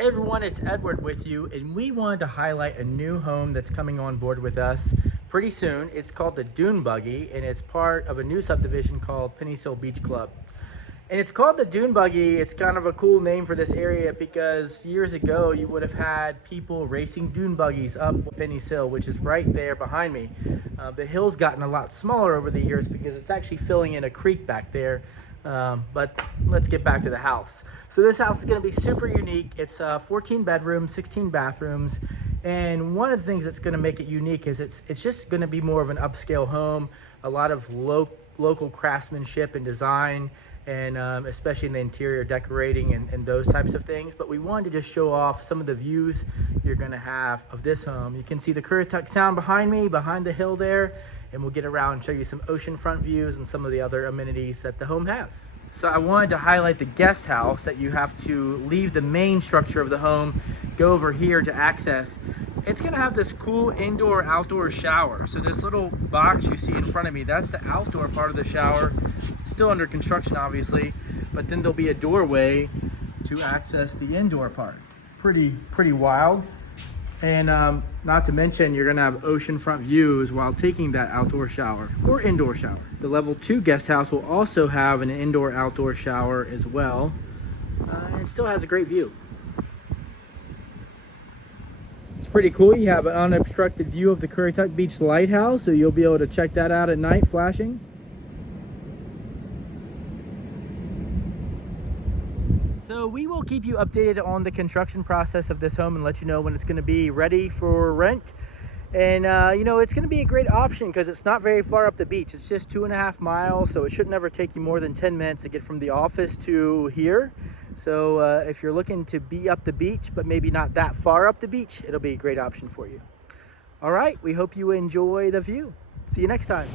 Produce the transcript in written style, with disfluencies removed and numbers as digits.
Hey everyone, it's Edward with you, and we wanted to highlight a new home that's coming on board with us pretty soon. It's called the Dune Buggy, and it's part of a new subdivision called Penny's Hill Beach Club. And it's called the Dune Buggy. It's kind of a cool name for this area because years ago you would have had people racing dune buggies up Penny's Hill, which is right there behind me. The hill's gotten a lot smaller over the years because it's actually filling in a creek back there. But let's get back to the house. So this house is going to be super unique. It's 14 bedrooms, 16 bathrooms. And one of the things that's going to make it unique is it's just going to be more of an upscale home, a lot of local craftsmanship and design, and especially in the interior decorating and those types of things. But we wanted to just show off some of the views you're going to have of this home. You can see the Currituck Sound behind me, behind the hill there, and we'll get around and show you some oceanfront views and some of the other amenities that the home has. So I wanted to highlight the guest house that you have to leave the main structure of the home, go over here to access. It's gonna have this cool indoor-outdoor shower. So this little box you see in front of me, that's the outdoor part of the shower. Still under construction, obviously, but then there'll be a doorway to access the indoor part. Pretty wild. And not to mention, you're gonna have oceanfront views while taking that outdoor shower or indoor shower. The level 2 guest house will also have an indoor-outdoor shower as well. And it still has a great view. It's pretty cool. You have an unobstructed view of the Currituck Beach Lighthouse, so you'll be able to check that out at night flashing. So we will keep you updated on the construction process of this home and let you know when it's going to be ready for rent. And you know, it's going to be a great option because it's not very far up the beach. It's just 2.5 miles, so it should never take you more than 10 minutes to get from the office to here. So if you're looking to be up the beach but maybe not that far up the beach, it'll be a great option for you. All right, we hope you enjoy the view. See you next time.